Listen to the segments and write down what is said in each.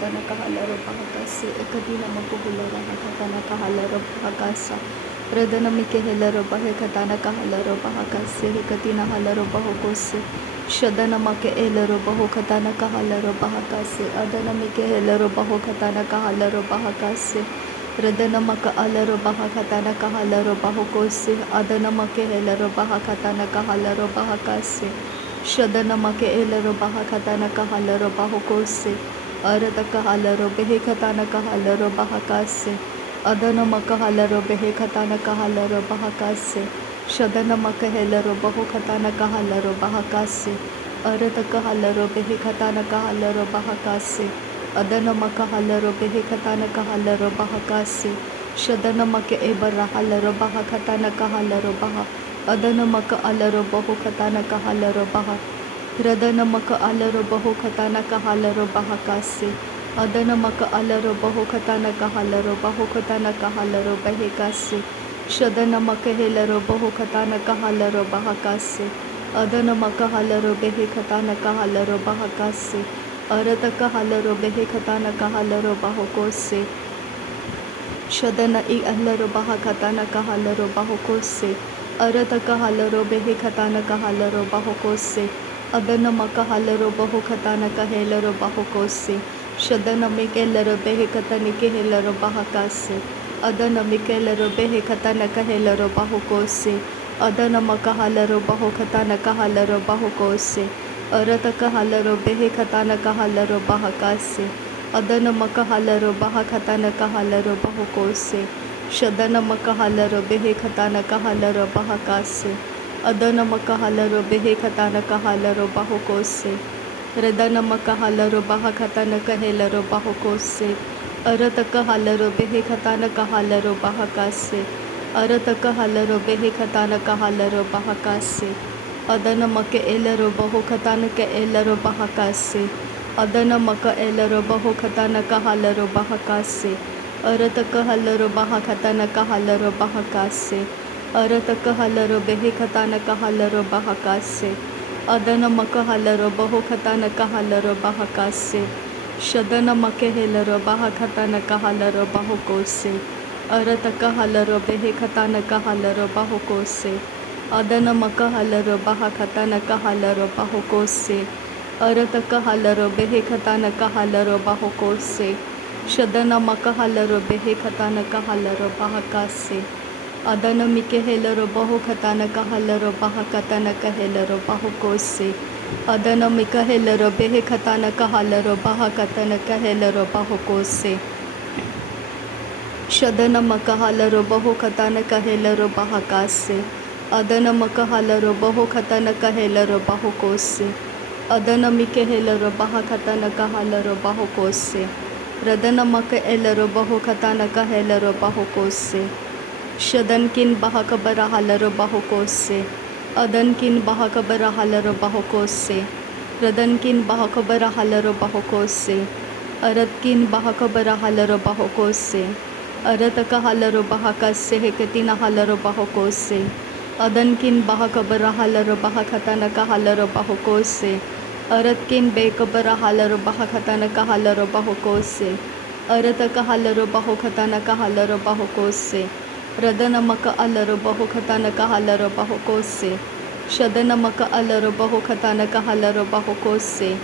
katana kahalaro bahakase ekadina makuhulara katana kahalaro bahakasa radana mikehelaro bahe katana kahalaro bahakase ekadina halaro bahokose shadana make elaro baho katana kahalaro bahakase adana mikehelaro baho katana kahalaro bahakase radana maka alaro bahakatana kahalaro bahokose adana makehelaro bahakatana kahalaro bahakase shadana make elaro bahakatana kahalaro bahokose arada kahalaro behe katana kahalaro bahakase adana makahalaro behe katana kahalaro bahakase shadana makahelaro bahokatana kahalaro bahakase arada kahalaro behe katana kahalaro bahakase adana makahalaro behe katana kahalaro bahakase shadana make ebara halaro bahakatana kahalaro baha adana maka alaro bahu katana kahalaro baha radana maka alaro bahu katana kahalaro bahakase adana maka alaro bahu katana kahalaro bahu katana kahalaro bahekase shadana maka helaro bahu katana kahalaro bahakase adana maka halaro behe katana kahalaro bahakase arata kahalaro behe katana kahalaro bahokose shadana I alaro bahakatana kahalaro bahokose arata kahalaro behe katana kahalaro bahokose adana makahalaro baho katana kahelaro bahokose shadana mikelaro behe katana kehelaro bahakase adana mikelaro behe katana kahelaro bahokose adana makahalaro baho katana kahalaro bahokose arata kahalaro behe katana kahalaro bahakase adana makahalaro bahakatana kahalaro bahokose shadana makahalaro behe katana kahalaro bahakase adana makahalaro behe katana kahalaro bahokose radana makahalaro bahakatana kahelaro bahokose arata kahalaro behe katana kahalaro bahakase arata kahalaro behe katana kahalaro bahakase adana maka elaro baho katana ka elaro bahakase adana maka elaro baho katana kahalaro bahakase arata kahalaro bahakatana kahalaro bahakase arata kahalaro behe katana kahalaro bahakase adana makahalaro baho katana kahalaro bahakase shadana makehelaro bahakatana kahalaro bahokose arata kahalaro behe katana kahalaro bahokose adana makahalaro bahakatana kahalaro bahokose arata kahalaro behe katana kahalaro bahokose shadana makahalaro behe katana kahalaro bahakase adana mikehelaro baho katana kahalaro bahakatana kahelaro bahokose adana mikahelaro behe katana kahalaro bahakatana kahelaro bahokose shadana makahalaro baho katana kahelaro bahakase adana makahalaro baho katana kahelaro bahokose adana mikehelaro bahakatana kahalaro bahokose radana maka elaro baho katana kahelaro bahokose shadankin bahakabara halaro bahokose adankin bahakabara halaro bahokose radankin bahakabara halaro bahokose aratkin bahakabara halaro bahokose arataka halaro bahakase heketina halaro bahokose adankin bahakabara halaro bahakatana kahalaro bahokose aratkin bekabara halaro bahakatana kahalaro bahokose arataka halaro bahokatana kahalaro bahokose radana maka alaro baho katana kahalaro bahokose shadana maka alaro baho katana kahalaro bahokose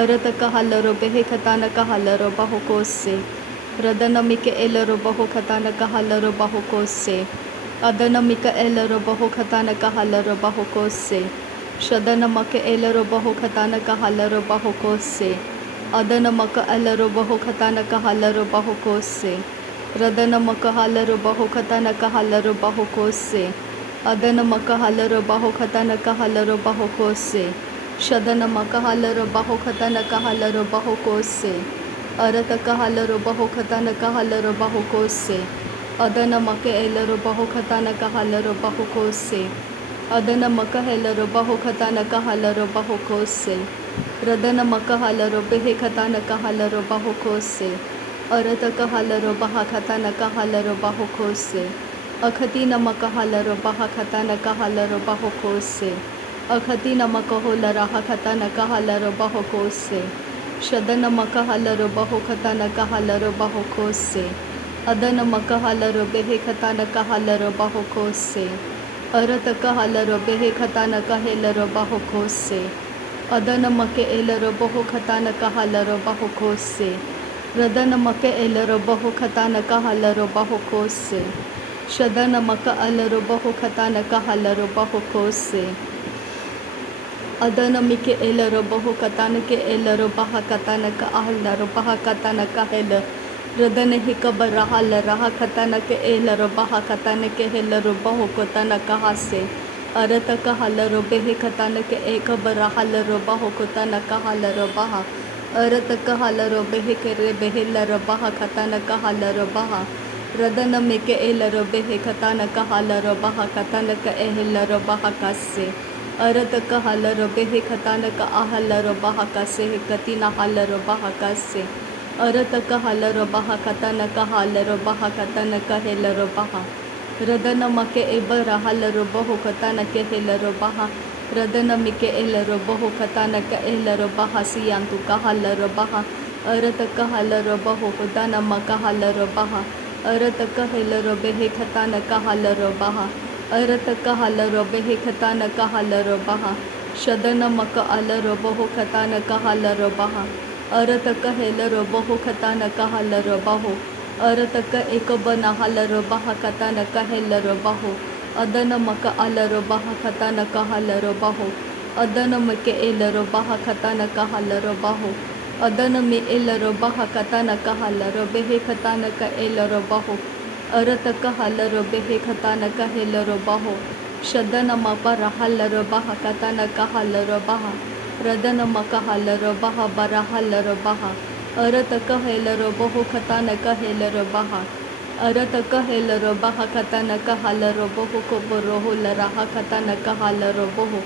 arata kahalaro behe katana kahalaro bahokose radana mika elaro baho katana kahalaro bahokose adana mika elaro baho katana kahalaro bahokose shadana maka elaro baho katana kahalaro bahokose adana maka alaro baho katana kahalaro bahokose radana makahalaro baho katana kahalaro bahokose adana makahalaro baho katana kahalaro bahokose shadana makahalaro baho katana kahalaro bahokose arata kahalaro baho katana kahalaro bahokose adana maka elaro baho katana kahalaro bahokose adana makahelaro baho katana kahalaro bahokose radana makahalaro behe katana kahalaro bahokose arata kahalaro bahakatana kahalaro bahokose akatina makahalaro bahakatana kahalaro bahokose akatina makaholara hakatana kahalaro bahokose Shadana makahalaro baho katana kahalaro baho kose. Adana makahalaro behe katana kahalaro baho kose. Arata kahalaro behe katana kahelaro baho kose. Adana make elaro baho katana kahalaro baho kose. Radana make elaro baho katana kahalaro baho kose. Shadana maka alaro baho katana kahalaro baho kose. Adana mike elaro baho katana ke elaro baha katana ka ahalaro baha katana ka hela. Radana hika barahala raha katana ke elaro baha katana ke helaro baho katana ka hase. Arata ka halaro behe katana ke eka barahalaro baho katana ka halaro baha. Arata ka halaro behe kere behe laro baha katana ka halaro baha. Radana mike elaro behe katana ka halaro baha katana ka ehelaro baha kase. Arata ka halaro behe katana ka ahalaro baha kase katina halaro baha kase. Arata ka halaro baha katana ka halaro baha katana ka helaro baha. Radana make ebara halaro baho katana ke helaro baha. Radana mike elaro baho katana ka elaro baha siyantu ka halaro baha. Arata ka halaro baho katana maka halaro baha. Arata ka helaro behe katana ka halaro baha. Arata ka halaro behe katana ka halaro baha. Shadana maka alaro baho katana ka halaro baha. Arata ka helaro baho katana ka halaro baho. Arata ka ekabana halaro baha katana ka helaro baho. Adana maka alaro baha katana ka halaro baho. Adana make elaro baha katana ka halaro baho. Adana me elaro baha katana ka halaro behe katana ka elaro baho. Arata ka halaro behe katana ka helaro baho. Shadana mapara halaro baha katana ka halaro baha. Radana maka halaro baha bara halaro baha. Arata ka helaro baho katana ka helaro baha. Arata ka helaro baha katana ka halaro baho ko boroho laraha katana ka halaro baho.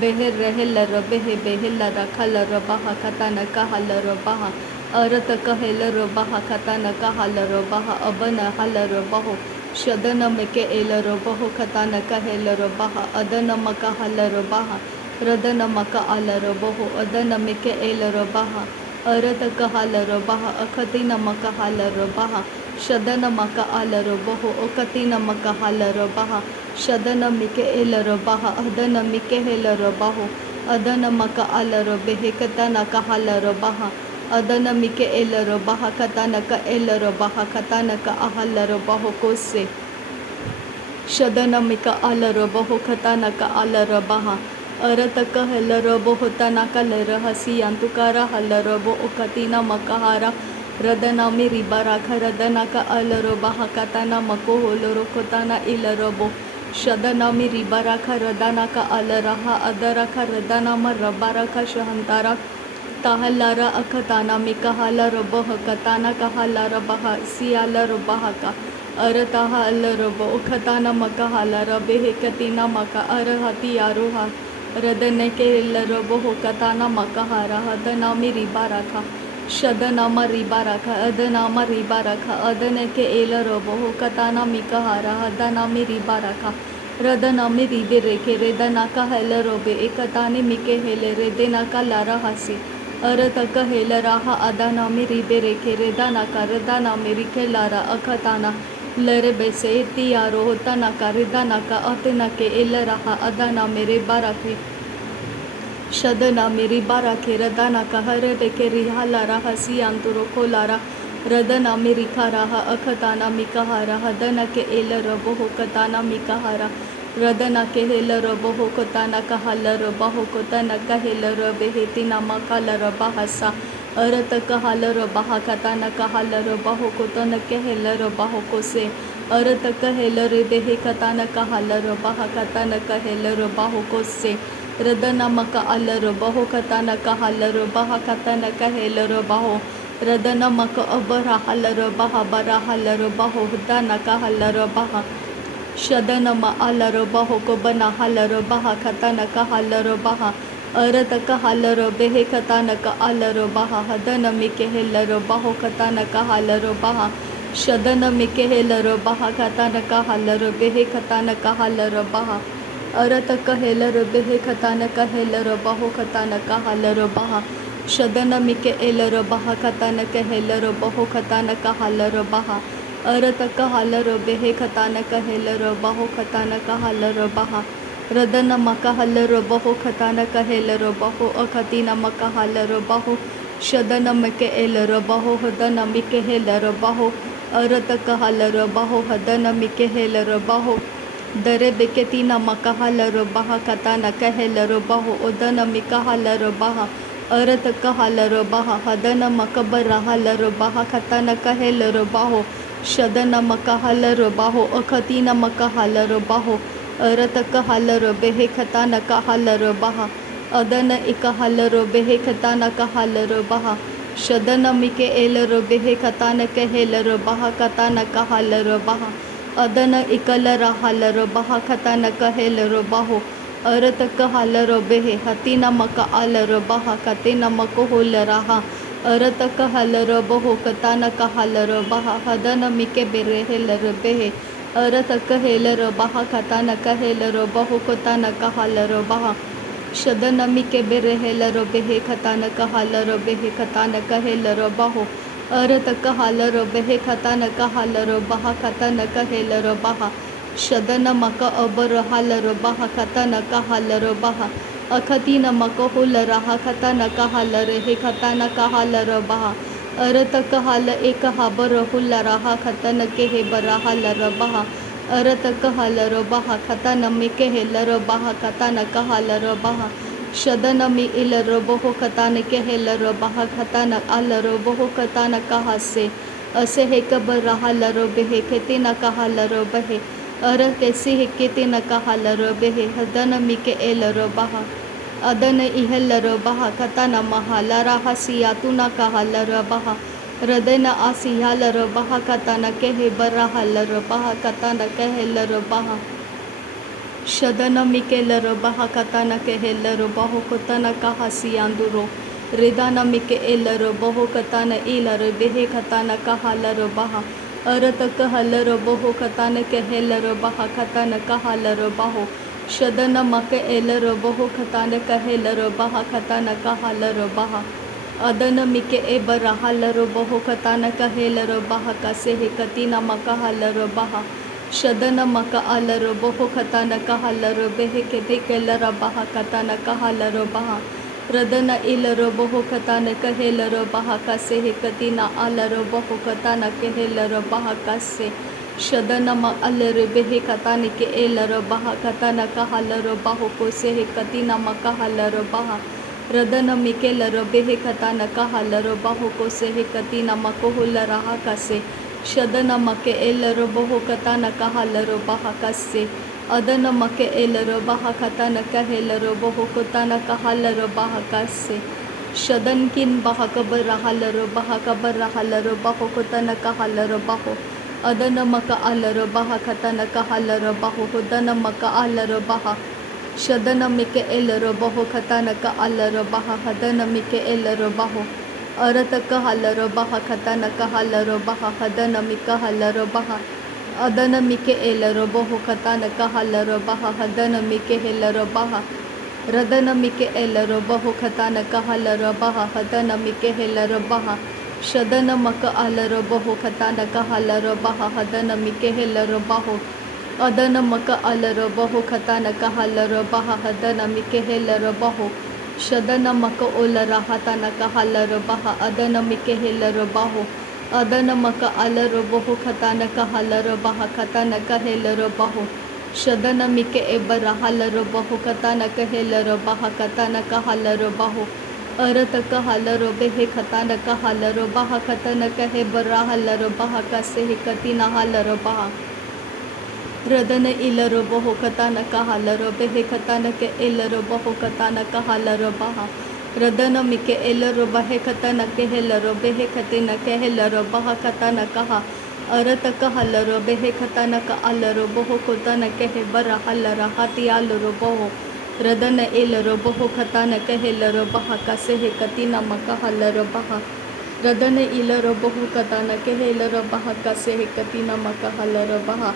Behe rehelaro behe behe lara kalaro baha katana ka halaro baha. Arata ka helaro baha katana ka halaro baha abana halaro baho. Shadana meke elaro baho katana ka helaro baha. Adana maka halaro baha. Radana maka alaro baho. Adana meke elaro baha. Arata ka halaro baha. Akatina maka halaro baha. Shadana maka alaro baho. Okatina maka halaro baha. Shadana meke elaro baha. Adana meke helaro baho. Adana maka alaro behe katana ka halaro baha. Adana mike elaro baha katana ka elaro baha katana ka ahalaro baho kose. Shadana mika alaro baho katana ka alaro baha. Arata ka helaro baho tana ka lera hasiyantu kara halaro bo okatina makahara. Radana miri baraka radana ka alaro baha katana mako holoro kotana ilaro bo. Shadana miri baraka radana ka alaraha adaraka radana marabaraka shahantara. Tahalara akatana mikahala roboha katana kahala baha siala robaha ka arataha alarobo ukatana makahala rabehe katina maka arahati aroha radane ke larobo katana makahara hadana miri baraka shadana mari baraka adana mari baraka adane ke elarobo katana mikahara hadana miri baraka radana miri bere ke redana kahala robe ekatane mike hele redena kalara hasi Arata ka helaraha adana miri bere ke redana ka redana miri ke lara akatana lere bese tiaro hotana ka redana ka atena ke elaraha adana mere barake shadana miri barake redana ka harede ke rihala raha siyanturo kolara radana miri karaha akatana mikahara hadana ke elara boho katana mikahara Radana ke helaro boho kotana ka halaro baho kotana ka helaro behetina makalaro bahasa arata ka halaro baha katana ka halaro baho kotana ke helaro baho kose arata ka helaro behe katana ka halaro baha katana ka helaro baho kose radana maka alaro baho katana ka halaro baha katana ka helaro baho radana maka abara halaro baha bara halaro baho dana ka halaro baha Shadana ma alaro baho ko bana halaro baha katana ka halaro baha arata ka halaro behe katana ka alaro baha hadana mike helaro baho katana ka halaro baha shadana mike helaro baha katana ka halaro behe katana ka halaro baha arata ka helaro behe katana ka helaro baho katana ka halaro baha शदन मिके एलर बहा खतान कहेलर बहो खतान कहालर बहा अरत कहालर बेहे खतान कहेलर बहो खतान कहालर बहा रदन मकहलर बहो खतान कहेलर बहो अखतीन मकहलर बहो शदन मिके एलर बहो हदन मिके हेलर बहो अरत कहलर बहो हदन मिके हेलर बहो दरे बेकेतीन मकहलर बहा खतान कहेलर बहो उदन मिकहलर बहा अरत कहलर बहा हदन मकबर हलर बहा खतान कहेलर बहो शदन मकहलर बहो अखतीन मकहलर बहो अरत कहलर बेहे खतान कहलर बहा अदन इकहलर बेहे खतान कहलर बहा शदन मिके एलर बेहे खतान कहेलर बहा खतान कहलर बहा अदन इकलर हलर बहा खतान कहेलर बहो अरत कहलर बेहे हतीन मक अलर बहा कतेन मक होलर हा अरत कहलर बहो कतान कहलर बहा हदन मिके बेरेहलर बेहे अरत कहेलर बहा खतान कहेलर बहो कतान कहलर बहा शदन मिके बेरेहलर बेहे खतान कहलर बेहे खतान कहेलर बहो अरत कहलर बेहे खतान कहलर बहा खतान कहेलर बहा शदन मक अबर हलर बहा खतान कहलर बहा अखतीन मक होलर हा खतान कहलर हे खतान कहलर बहा अरत कहल एक हाबर हुल्लर हा खतन के हे बरा हलर बहा अरत कहलर बहा खतन मिके हेलर बहा खतन कहलर बहा शदन मि इलर बहो खतान के हेलर बहा खतन अलर बहो खतान कहासे असे हे कबर हलर बेहे खेती न कहलर बहे अर कैसी हे केते न कहलर बेहे हदन मिके एलर बहा अदन इहलर बहा खतान महालर हसियातु न कहलर बहा रदन आसियालर बहा खतान केहे बरा हलर बहा खतान कहेलर बहा शदन मिकेलर बहा खतान कहेलर बहो खतान कहसियांदुरो रिदान मिके एलर बहो खतान इलर बेहे खतान कहलर बहा अरत कहलर बहो खतान कहेलर बहा खतान कहलर बहो शदन मक एलर बहो खतान कहेलर बहा खतान कहलर बहा अदन मिके एबर हलर बहो खतान कहेलर बहा कसे हे कतीन मक हलर बहा शदन मक अलर बहो खतान कहलर बेहे केते केलर बहा खतान कहलर बहा रदन इलर बहो खतान कहेलर बहा कसे हे कतीन अलर बहो खतान कहेलर बहा कसे शदन म अलर बेहे खतान के एलर बहा खतान कहलर बहो कोसे हे कतीन म कहलर बहा रदन मिकेलर बेहे खतान कहलर बहो कोसे हे कतीन म कोहलर हा कसे शदन मके एलर बहो खतान कहलर बहा कसे अदन मके एलर बहा खतान कहेलर बहो खतान कहलर बहा कसे शदन किन बहा कबर हलर बहा कबर हलर बहो खतान कहलर बहो अदन मक अलर बहा खतान कहलर बहो हदन मक अलर बहा शदन मिके एलर बहो खतान कहलर बहा हदन मिके एलर बहो अरत कहलर बहा खतान कहलर बहा हदन मिक हलर बहा अदन मिके एलर बहो खतान कहलर बहा हदन मिके हेलर बहा रदन मिके एलर बहो खतान कहलर बहा हदन मिके हेलर बहा शदन मक अलर बहो खतान कहलर बहा हदन मिके हेलर बहो अदन मक अलर बहो खतान कहलर बहा हदन मिके हेलर बहो शदन मक ओलर हतान कहलर बहा अदन मिके हेलर बहो अदन मक अलर बहो खतान कहलर बहा खतान कहेलर बहो शदन मिके एबर हलर बहो खतान कहेलर बहा खतान कहलर बहो अरत कहलर बेहे खतान कहलर बहा खतन कहे बरा हलर बहा कसे हे कतीन हलर बहा रदन इलर बहो खतान कहलर बेहे खतान के एलर बहो खतान कहलर बहा रदन मिके एलर बहे खतन के हेलर बेहे खतिन के हेलर बहा खतान कहा अरत कहलर बेहे खतान का अलर बहो खतान कहे बरा हलर हतियालर बहो रदन एलर बहो खतान कहेलर बहा कसे हे कतीन मक हलर बहा रदन इलर बहो खतान कहेलर बहा कसे हे कतीन मक हलर बहा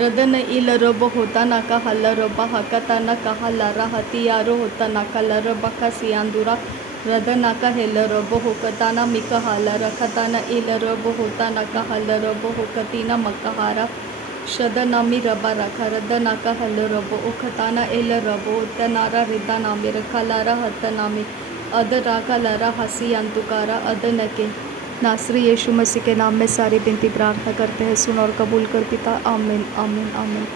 रदन इलर बहो तना कहलर बहा कतान कहलर हतियारो तना कलर बकसियांदुरा रदना का हेलर बहु कताना मिकहाला रखताना एलर बहुताना का हलर बहु कतीना मकहारा शदनामी रबा रखा रदना का हलर बहु खताना एलर बहु तनारा रिदानामी रखलारा हतनामी अदरा का लरा हसी अंतुकारा अदनके नासरी यीशु मसीह के नाम में सारी बिनती प्रार्थना करते हैं, सुन और कबूल कर पिता। आमीन आमीन आमीन।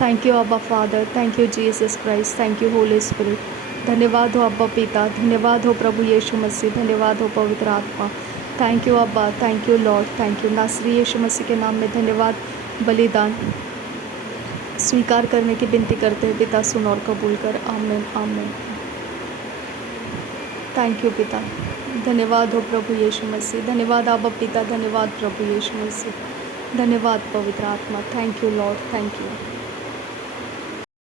थैंक यू अब्बा father, thank you Jesus Christ, thank you Holy spirit. धन्यवाद हो अब्बा पिता, धन्यवाद हो प्रभु यीशु मसीह, धन्यवाद हो पवित्र आत्मा। थैंक यू अब्बा, thank you Lord, thank you. नासरी यीशु मसीह के नाम में धन्यवाद। बलिदान स्वीकार करने की विनती करते हैं पिता, सुन और कबूल कर। आमीन आमीन। थैंक यू पिता, धन्यवाद हो प्रभु यीशु मसीह, धन्यवाद अब्बा पिता, धन्यवाद प्रभु यीशु मसीह, धन्यवाद पवित्र आत्मा। Thank you Lord, thank you.